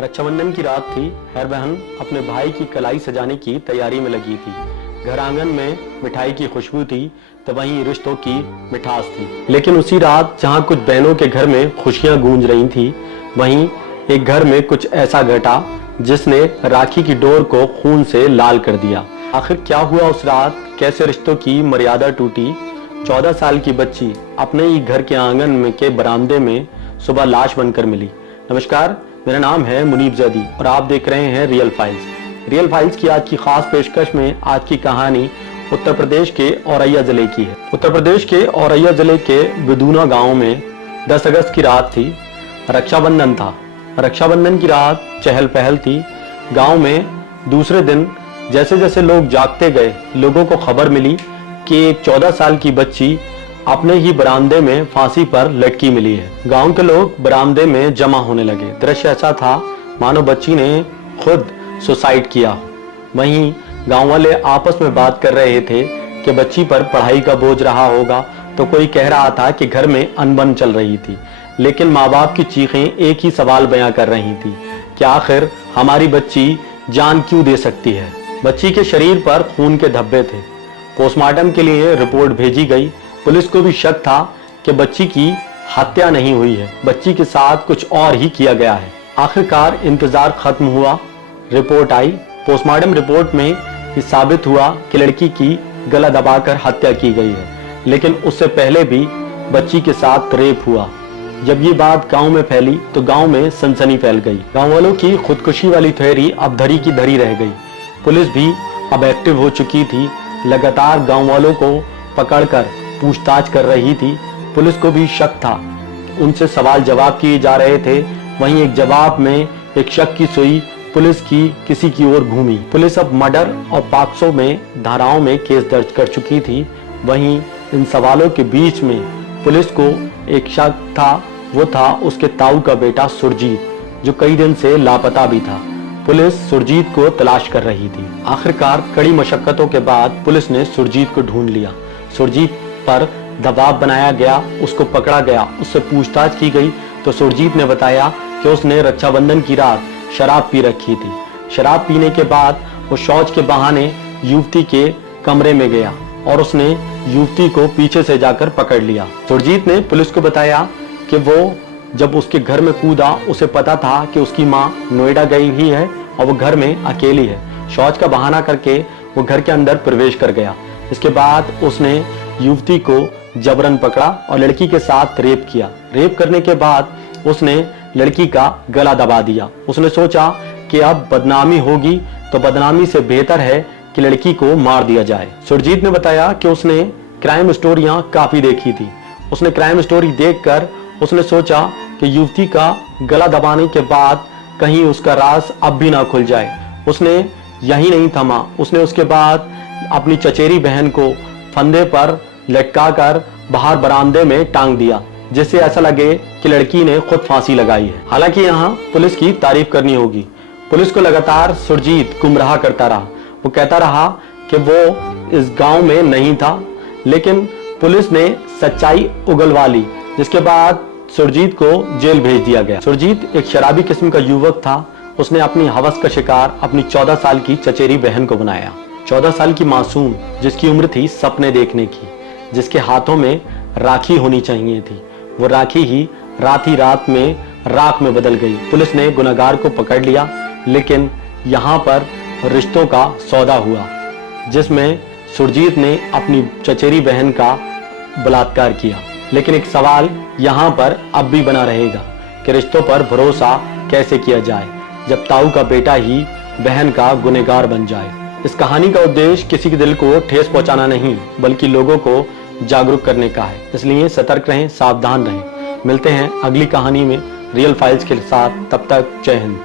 रक्षाबंधन की रात थी। हर बहन अपने भाई की कलाई सजाने की तैयारी में लगी थी। घर आंगन में मिठाई की खुशबू थी तो वहीं रिश्तों की मिठास थी। लेकिन उसी रात जहां कुछ बहनों के घर में खुशियां गूंज रही थी, वहीं एक घर में कुछ ऐसा घटा जिसने राखी की डोर को खून से लाल कर दिया। आखिर क्या हुआ उस रात? कैसे रिश्तों की मर्यादा टूटी? 14 साल की बच्ची अपने ही घर के आंगन में के बरामदे में सुबह लाश बनकर मिली। नमस्कार, मेरा नाम है मुनीब जैदी और आप देख रहे हैं रियल फाइल्स। रियल फाइल्स की आज की खास पेशकश में आज की कहानी उत्तर प्रदेश के औरैया जिले की है। उत्तर प्रदेश के औरैया जिले के बिदूना गांव में 10 अगस्त की रात थी। रक्षाबंधन था। रक्षाबंधन की रात चहल पहल थी। गांव में दूसरे दिन जैसे जैसे लोग जागते गए, लोगों को खबर मिली कि एक 14 साल की बच्ची अपने ही बरामदे में फांसी पर लटकी मिली है। गांव के लोग बरामदे में जमा होने लगे। दृश्य ऐसा था मानो बच्ची ने खुद सुसाइड किया। वहीं गांव वाले आपस में बात कर रहे थे कि बच्ची पर पढ़ाई का बोझ रहा होगा, तो कोई कह रहा था कि घर में अनबन चल रही थी। लेकिन माँ बाप की चीखें एक ही सवाल बयां कर रही थी कि आखिर हमारी बच्ची जान क्यों दे सकती है। बच्ची के शरीर पर खून के धब्बे थे। पोस्टमार्टम के लिए रिपोर्ट भेजी गई। पुलिस को भी शक था कि बच्ची की हत्या नहीं हुई है, बच्ची के साथ कुछ और ही किया गया है। आखिरकार इंतजार खत्म हुआ। रिपोर्ट आई। पोस्टमार्टम रिपोर्ट में ये साबित हुआ कि लड़की की गला दबाकर हत्या की गई है, लेकिन उससे पहले भी बच्ची के साथ रेप हुआ। जब ये बात गांव में फैली तो गांव में सनसनी फैल गई। गांव वालों की खुदकुशी वाली थ्योरी अब धरी की धरी रह गई। पुलिस भी अब एक्टिव हो चुकी थी। लगातार गांव वालों को पकड़कर पूछताछ कर रही थी। पुलिस को भी शक था। उनसे सवाल जवाब किए जा रहे थे। वहीं एक जवाब में एक शक की सुई पुलिस की किसी की ओर घूमी। पुलिस अब मर्डर और पॉक्सो में धाराओं में केस दर्ज कर चुकी थी। वहीं इन सवालों के बीच में पुलिस को एक शक था। वो था उसके ताऊ का बेटा सुरजीत, जो कई दिन से लापता भी था। पुलिस सुरजीत को तलाश कर रही थी। आखिरकार कड़ी मशक्कतों के बाद पुलिस ने सुरजीत को ढूंढ लिया। सुरजीत पर दबाव बनाया गया, उसको पकड़ा गया, उससे पूछताछ की गई तो सुरजीत ने बताया कि उसने रक्षाबंधन की रात शराब पी रखी थी। शराब पीने के बाद वो शौच के बहाने युवती के कमरे में गया और उसने युवती को पीछे से जाकर पकड़ लिया। सुरजीत ने पुलिस को बताया कि वो जब उसके घर में कूदा, उसे पता था कि उसकी माँ नोएडा गई हुई है और वो घर में अकेली है। शौच का बहाना करके वो घर के अंदर प्रवेश कर गया। इसके बाद उसने युवती को जबरन पकड़ा और लड़की के साथ रेप किया। रेप करने के बाद उसने लड़की का गला दबा दिया। उसने सोचा कि अब बदनामी होगी तो बदनामी से बेहतर है कि लड़की को मार दिया जाए। सुरजीत ने बताया कि उसने क्राइम स्टोरियां काफी देखी थी। उसने क्राइम स्टोरी देखकर उसने सोचा कि युवती का गला दबाने के बाद कहीं उसका राज अब भी ना खुल जाए। उसने यही नहीं थमा। उसने उसके बाद अपनी चचेरी बहन को फंदे पर लटकाकर बाहर बरामदे में टांग दिया, जिससे ऐसा लगे कि लड़की ने खुद फांसी लगाई है। हालांकि यहाँ पुलिस की तारीफ करनी होगी। पुलिस को लगातार सुरजीत गुमराह करता रहा। वो कहता रहा कि वो इस गांव में नहीं था, लेकिन पुलिस ने सच्चाई उगलवा ली, जिसके बाद सुरजीत को जेल भेज दिया गया। सुरजीत एक शराबी किस्म का युवक था। उसने अपनी हवस का शिकार अपनी 14 साल की चचेरी बहन को बनाया। 14 साल की मासूम, जिसकी उम्र थी सपने देखने की, जिसके हाथों में राखी होनी चाहिए थी, वो राखी ही रात में राख में बदल गई। पुलिस ने गुनहगार को पकड़ लिया, लेकिन यहाँ पर रिश्तों का सौदा हुआ, जिसमें सुरजीत ने अपनी चचेरी बहन का बलात्कार किया। लेकिन एक सवाल यहाँ पर अब भी बना रहेगा कि रिश्तों पर भरोसा कैसे किया जाए जब ताऊ का बेटा ही बहन का गुनहगार बन जाए। इस कहानी का उद्देश्य किसी के दिल को ठेस पहुंचाना नहीं, बल्कि लोगों को जागरूक करने का है। इसलिए सतर्क रहें, सावधान रहें। मिलते हैं अगली कहानी में रियल फाइल्स के साथ। तब तक जय हिंद।